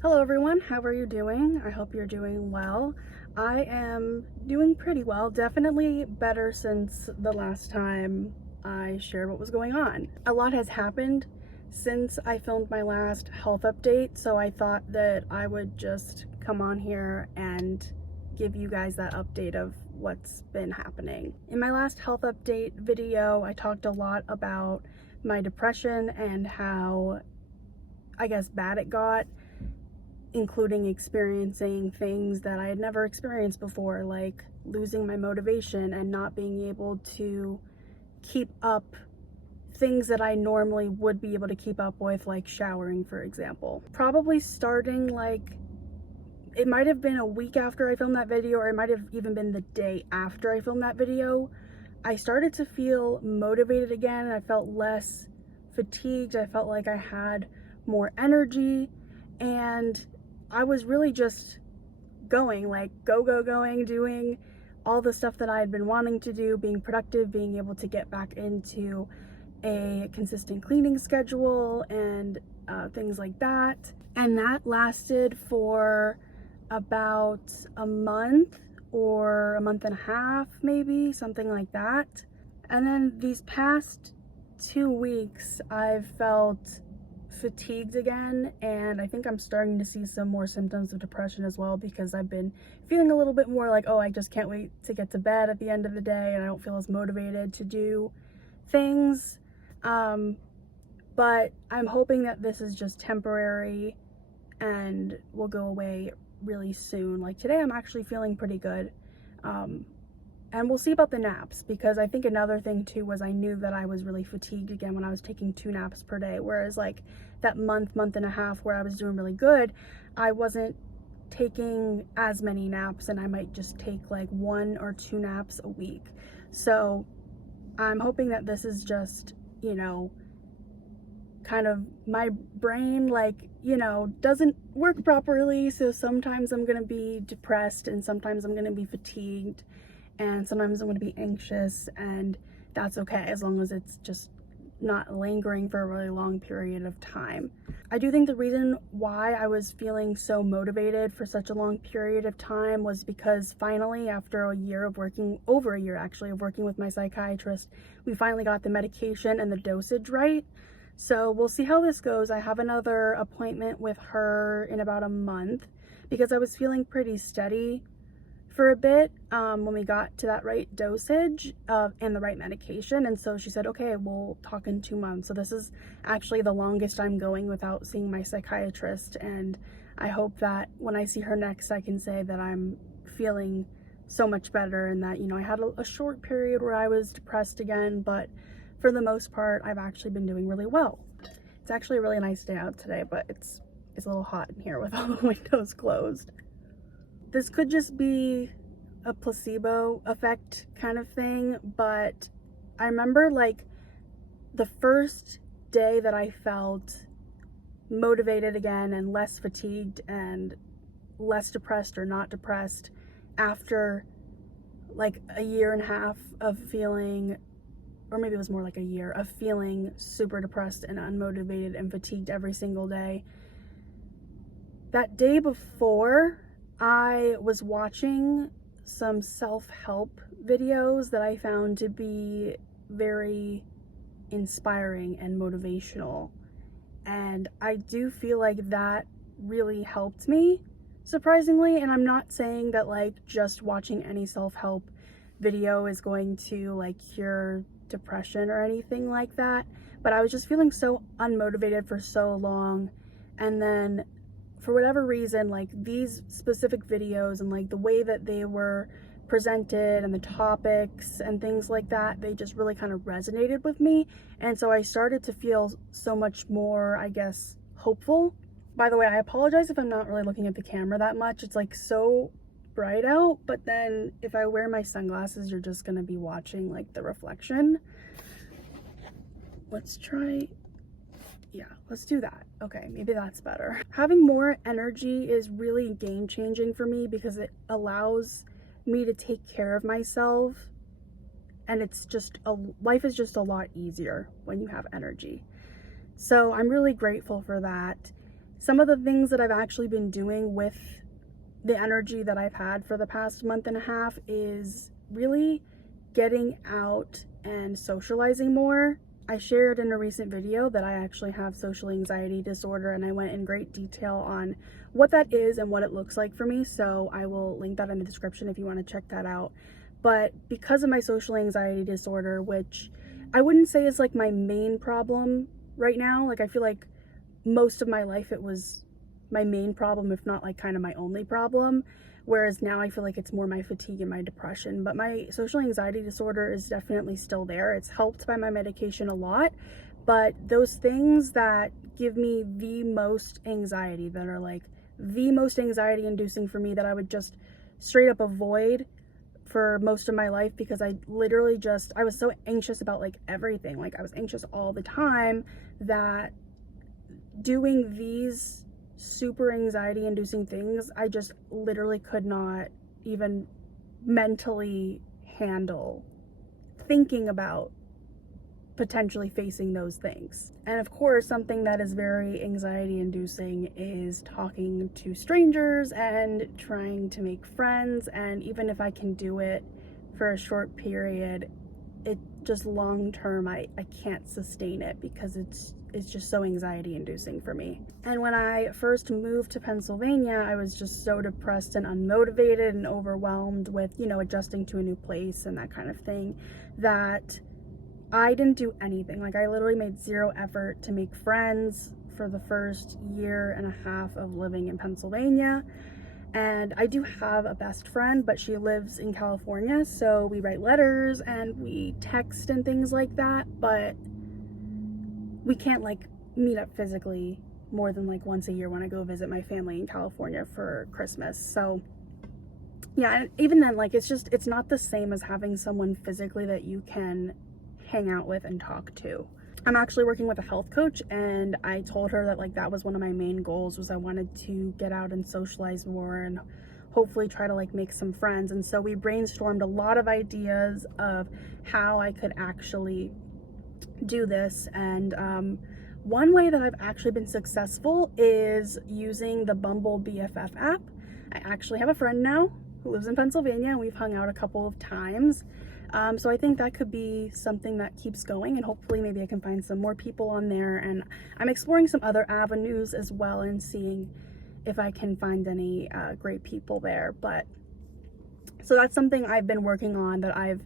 Hello everyone, how are you doing? I hope you're doing well. I am doing pretty well, definitely better since the last time I shared what was going on. A lot has happened since I filmed my last health update, so I thought that I would just come on here and give you guys that update of what's been happening. In my last health update video, I talked a lot about my depression and how, I guess, bad it got, including experiencing things that I had never experienced before, like losing my motivation and not being able to keep up things that I normally would be able to keep up with, like showering, for example. Probably starting, like, it might have been a week after I filmed that video, or it might have even been the day after I filmed that video, I started to feel motivated again. I felt less fatigued. I felt like I had more energy, and I was really just going, like going, doing all the stuff that I had been wanting to do, being productive, being able to get back into a consistent cleaning schedule and things like that. And that lasted for about a month or a month and a half, maybe, something like that. And then these past 2 weeks, I've felt fatigued again, and I think I'm starting to see some more symptoms of depression as well, because I've been feeling a little bit more like, oh, I just can't wait to get to bed at the end of the day, and I don't feel as motivated to do things. But I'm hoping that this is just temporary and will go away really soon. Like today I'm actually feeling pretty good. And we'll see about the naps, because I think another thing too was I knew that I was really fatigued again when I was taking 2 naps per day, whereas like that month and a half where I was doing really good, I wasn't taking as many naps, and I might just take like 1 or 2 naps a week. So I'm hoping that this is just, you know, kind of my brain, like, you know, doesn't work properly, so sometimes I'm gonna be depressed and sometimes I'm gonna be fatigued and sometimes I'm going to be anxious, and that's okay as long as it's just not lingering for a really long period of time. I do think the reason why I was feeling so motivated for such a long period of time was because finally, after a year of working, over a year actually, of working with my psychiatrist, we finally got the medication and the dosage right. So we'll see how this goes. I have another appointment with her in about a month, because I was feeling pretty steady for a bit when we got to that right dosage and the right medication. And so she said, okay, we'll talk in 2 months. So this is actually the longest I'm going without seeing my psychiatrist, and I hope that when I see her next, I can say that I'm feeling so much better, and that, you know, I had a short period where I was depressed again, but for the most part I've actually been doing really well. It's actually a really nice day out today, but it's a little hot in here with all the windows closed. This could just be a placebo effect kind of thing, but I remember like the first day that I felt motivated again and less fatigued and less depressed or not depressed after like a year and a half of feeling, or maybe it was more like a year of feeling super depressed and unmotivated and fatigued every single day. That day before, I was watching some self-help videos that I found to be very inspiring and motivational, and I do feel like that really helped me, surprisingly. And I'm not saying that like just watching any self-help video is going to like cure depression or anything like that, but I was just feeling so unmotivated for so long, and then for whatever reason, like these specific videos and like the way that they were presented and the topics and things like that, they just really kind of resonated with me. And so I started to feel so much more, I guess, hopeful. By the way, I apologize if I'm not really looking at the camera that much. It's like so bright out, but then if I wear my sunglasses, you're just gonna be watching like the reflection. Let's try, yeah, let's do that. Okay, maybe that's better. Having more energy is really game-changing for me, because it allows me to take care of myself, and it's just life is just a lot easier when you have energy. So I'm really grateful for that. some of the things that I've actually been doing with the energy that I've had for the past month and a half is really getting out and socializing more. I shared in a recent video that I actually have social anxiety disorder, and I went in great detail on what that is and what it looks like for me, so I will link that in the description if you want to check that out. But because of my social anxiety disorder, which I wouldn't say is like my main problem right now, like I feel like most of my life it was my main problem, if not like kind of my only problem, whereas now I feel like it's more my fatigue and my depression. But my social anxiety disorder is definitely still there. It's helped by my medication a lot, but those things that give me the most anxiety, that are like the most anxiety inducing for me, that I would just straight up avoid for most of my life, because I literally I was so anxious about like everything. Like I was anxious all the time, that doing these super anxiety inducing things, I just literally could not even mentally handle thinking about potentially facing those things. And of course, something that is very anxiety inducing is talking to strangers and trying to make friends. And even if I can do it for a short period, it just long term, I can't sustain it, because it's just so anxiety inducing for me. And when I first moved to Pennsylvania, I was just so depressed and unmotivated and overwhelmed with, you know, adjusting to a new place and that kind of thing, that I didn't do anything. Like I literally made zero effort to make friends for the first year and a half of living in Pennsylvania. And I do have a best friend, but she lives in California, so we write letters and we text and things like that, but we can't like meet up physically more than like once a year when I go visit my family in California for Christmas. So yeah, and even then, like it's not the same as having someone physically that you can hang out with and talk to. I'm actually working with a health coach, and I told her that like that was one of my main goals, was I wanted to get out and socialize more and hopefully try to like make some friends. And so we brainstormed a lot of ideas of how I could actually do this. And one way that I've actually been successful is using the Bumble BFF app. I actually have a friend now who lives in Pennsylvania, and we've hung out a couple of times. So I think that could be something that keeps going, and hopefully maybe I can find some more people on there. And I'm exploring some other avenues as well and seeing if I can find any great people there. But so that's something I've been working on, that I've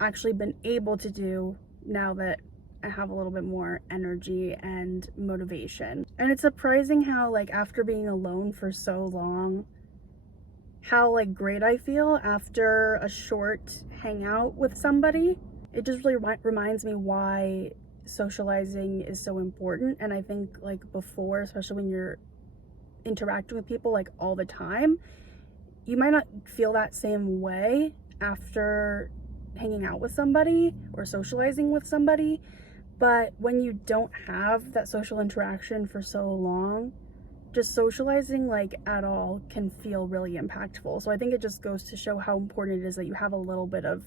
actually been able to do now that I have a little bit more energy and motivation. And it's surprising how like after being alone for so long, how like great I feel after a short hangout with somebody. It just really reminds me why socializing is so important. And I think like before, especially when you're interacting with people like all the time, you might not feel that same way after hanging out with somebody or socializing with somebody. But when you don't have that social interaction for so long, just socializing like at all can feel really impactful. So I think it just goes to show how important it is that you have a little bit of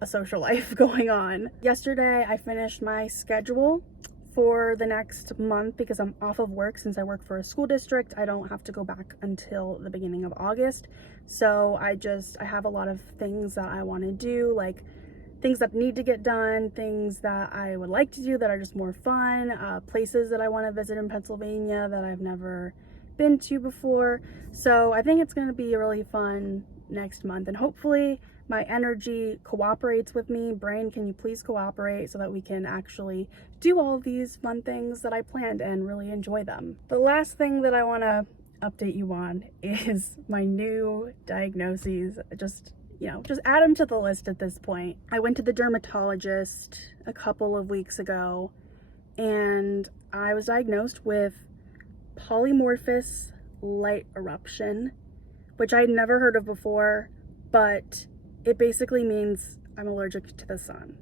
a social life going on. Yesterday I finished my schedule for the next month because I'm off of work. Since I work for a school district, I don't have to go back until the beginning of August. So I have a lot of things that I want to do, like things that need to get done, things that I would like to do that are just more fun, places that I want to visit in Pennsylvania that I've never been to before. So I think it's going to be really fun next month, and hopefully my energy cooperates with me. Brain, can you please cooperate so that we can actually do all of these fun things that I planned and really enjoy them. The last thing that I want to update you on is my new diagnoses. Just add them to the list at this point. I went to the dermatologist a couple of weeks ago, and I was diagnosed with Polymorphous light eruption, which I had never heard of before, but it basically means I'm allergic to the sun.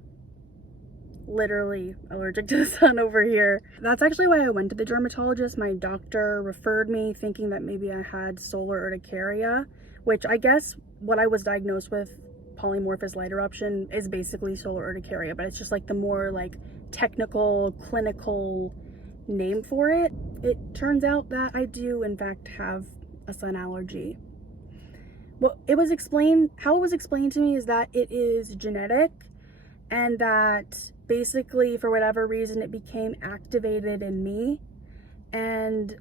Literally allergic to the sun over here. That's actually why I went to the dermatologist. My doctor referred me thinking that maybe I had solar urticaria, which I guess what I was diagnosed with, polymorphous light eruption, is basically solar urticaria, but it's just like the more like technical, clinical name for it. It turns out that I do in fact have a sun allergy. Well, how it was explained to me is that it is genetic, and that basically for whatever reason it became activated in me. And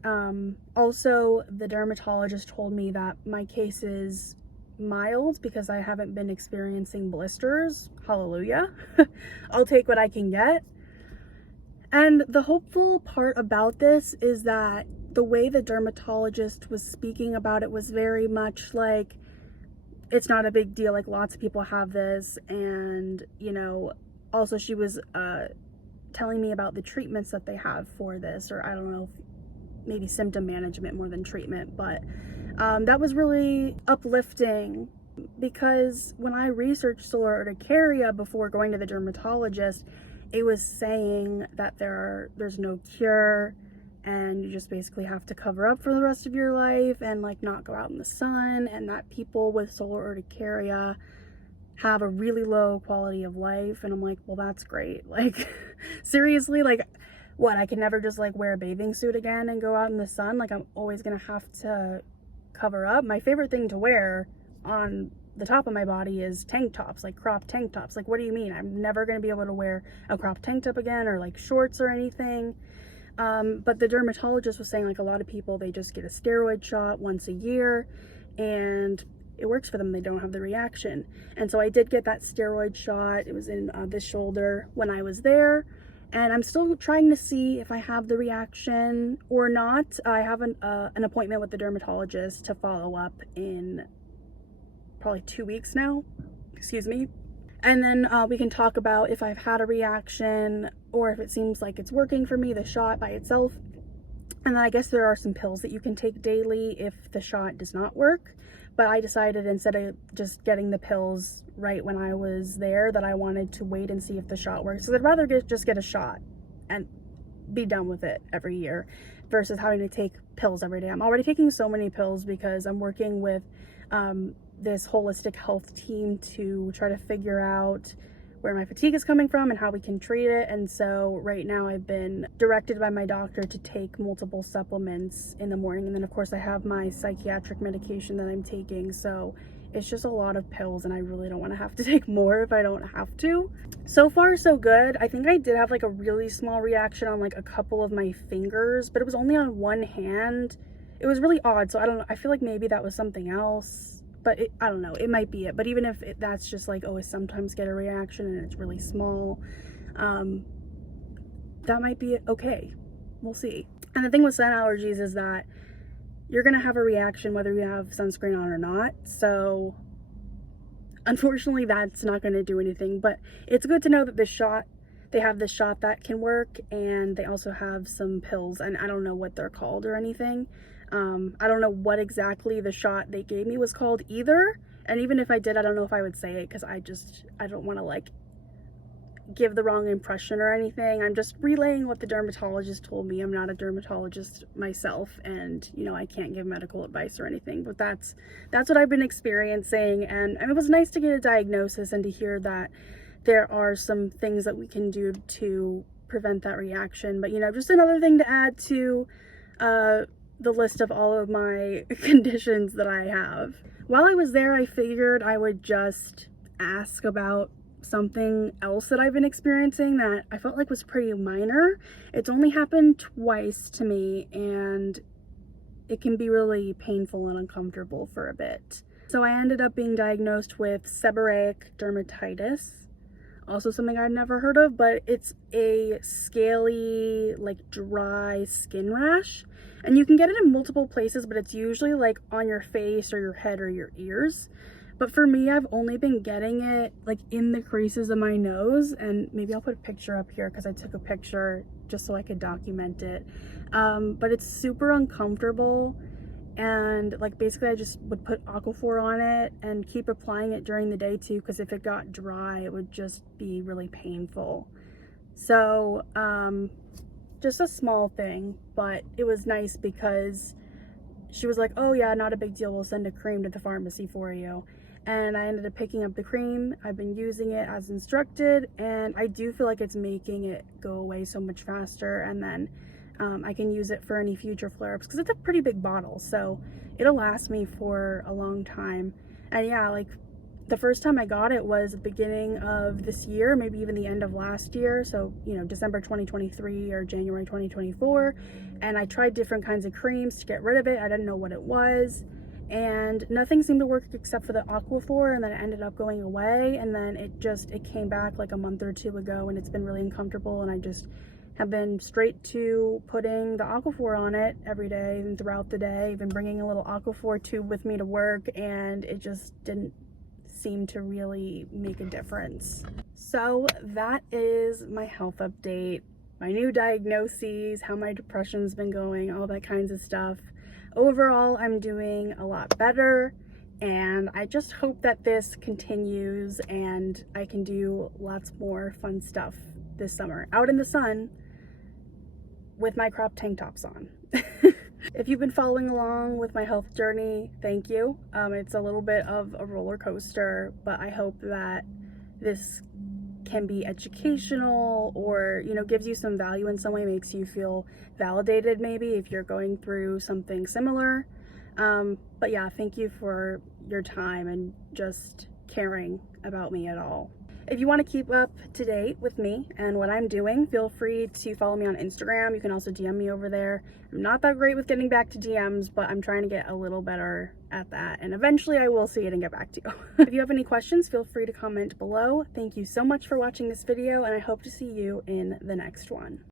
also the dermatologist told me that my case is mild because I haven't been experiencing blisters. Hallelujah. I'll take what I can get. And the hopeful part about this is that the way the dermatologist was speaking about it was very much like, it's not a big deal, like lots of people have this. And, you know, also she was telling me about the treatments that they have for this, or I don't know, maybe symptom management more than treatment, but that was really uplifting, because when I researched solar urticaria before going to the dermatologist, it was saying that there's no cure, and you just basically have to cover up for the rest of your life and like not go out in the sun, and that people with solar urticaria have a really low quality of life. And I'm like, well, that's great. Like, seriously, like, what, I can never just like wear a bathing suit again and go out in the sun? Like, I'm always gonna have to cover up. My favorite thing to wear on the top of my body is tank tops, like cropped tank tops. Like, what do you mean? I'm never gonna be able to wear a cropped tank top again, or like shorts or anything. But the dermatologist was saying like a lot of people, they just get a steroid shot once a year and it works for them. They don't have the reaction. And so I did get that steroid shot. It was in this shoulder when I was there. And I'm still trying to see if I have the reaction or not. I have an appointment with the dermatologist to follow up in probably 2 weeks now. Excuse me. And then we can talk about if I've had a reaction or if it seems like it's working for me, the shot by itself. And then I guess there are some pills that you can take daily if the shot does not work. But I decided, instead of just getting the pills right when I was there, that I wanted to wait and see if the shot works. So I'd rather just get a shot and be done with it every year versus having to take pills every day. I'm already taking so many pills because I'm working with this holistic health team to try to figure out where my fatigue is coming from and how we can treat it. And so right now I've been directed by my doctor to take multiple supplements in the morning. And then of course I have my psychiatric medication that I'm taking. So it's just a lot of pills, and I really don't want to have to take more if I don't have to. So far so good. I think I did have like a really small reaction on like a couple of my fingers, but it was only on one hand. It was really odd. So I don't know. I feel like maybe that was something else. But I don't know, it might be it. But even if that's just like, oh, I sometimes get a reaction and it's really small, that might be okay. We'll see. And the thing with sun allergies is that you're gonna have a reaction whether you have sunscreen on or not. So unfortunately, that's not gonna do anything. But it's good to know that they have this shot that can work, and they also have some pills, and I don't know what they're called or anything. I don't know what exactly the shot they gave me was called either. And even if I did, I don't know if I would say it because I don't want to like give the wrong impression or anything. I'm just relaying what the dermatologist told me. I'm not a dermatologist myself, and you know, I can't give medical advice or anything, but that's what I've been experiencing. And it was nice to get a diagnosis and to hear that there are some things that we can do to prevent that reaction. But you know, just another thing to add to the list of all of my conditions that I have. While I was there, I figured I would just ask about something else that I've been experiencing that I felt like was pretty minor. It's only happened twice to me, and it can be really painful and uncomfortable for a bit. So I ended up being diagnosed with seborrheic dermatitis. Also something I'd never heard of, but it's a scaly, like dry skin rash. And you can get it in multiple places, but it's usually like on your face or your head or your ears. But for me, I've only been getting it like in the creases of my nose. And maybe I'll put a picture up here because I took a picture just so I could document it. But it's super uncomfortable. And like basically I just would put Aquaphor on it and keep applying it during the day too, because if it got dry, it would just be really painful. So just a small thing, but it was nice because she was like, oh yeah, not a big deal, we'll send a cream to the pharmacy for you. And I ended up picking up the cream. I've been using it as instructed, and I do feel like it's making it go away so much faster. And then I can use it for any future flare-ups because it's a pretty big bottle, so it'll last me for a long time. And yeah, like the first time I got it was the beginning of this year, maybe even the end of last year, so you know, December 2023 or January 2024, and I tried different kinds of creams to get rid of it. I didn't know what it was, and nothing seemed to work except for the Aquaphor, and then it ended up going away, and then it came back like a month or two ago, and it's been really uncomfortable, and I just have been straight to putting the Aquaphor on it every day and throughout the day. I've been bringing a little Aquaphor tube with me to work, and it just didn't seem to really make a difference. So that is my health update, my new diagnoses, how my depression's been going, all that kinds of stuff. Overall, I'm doing a lot better, and I just hope that this continues and I can do lots more fun stuff this summer out in the sun with my crop tank tops on. If you've been following along with my health journey, thank you. It's a little bit of a roller coaster, but I hope that this can be educational, or, you know, gives you some value in some way, makes you feel validated maybe if you're going through something similar. But yeah, thank you for your time and just caring about me at all. If you want to keep up to date with me and what I'm doing, feel free to follow me on Instagram. You can also DM me over there. I'm not that great with getting back to DMs, but I'm trying to get a little better at that. And eventually I will see it and get back to you. If you have any questions, feel free to comment below. Thank you so much for watching this video, and I hope to see you in the next one.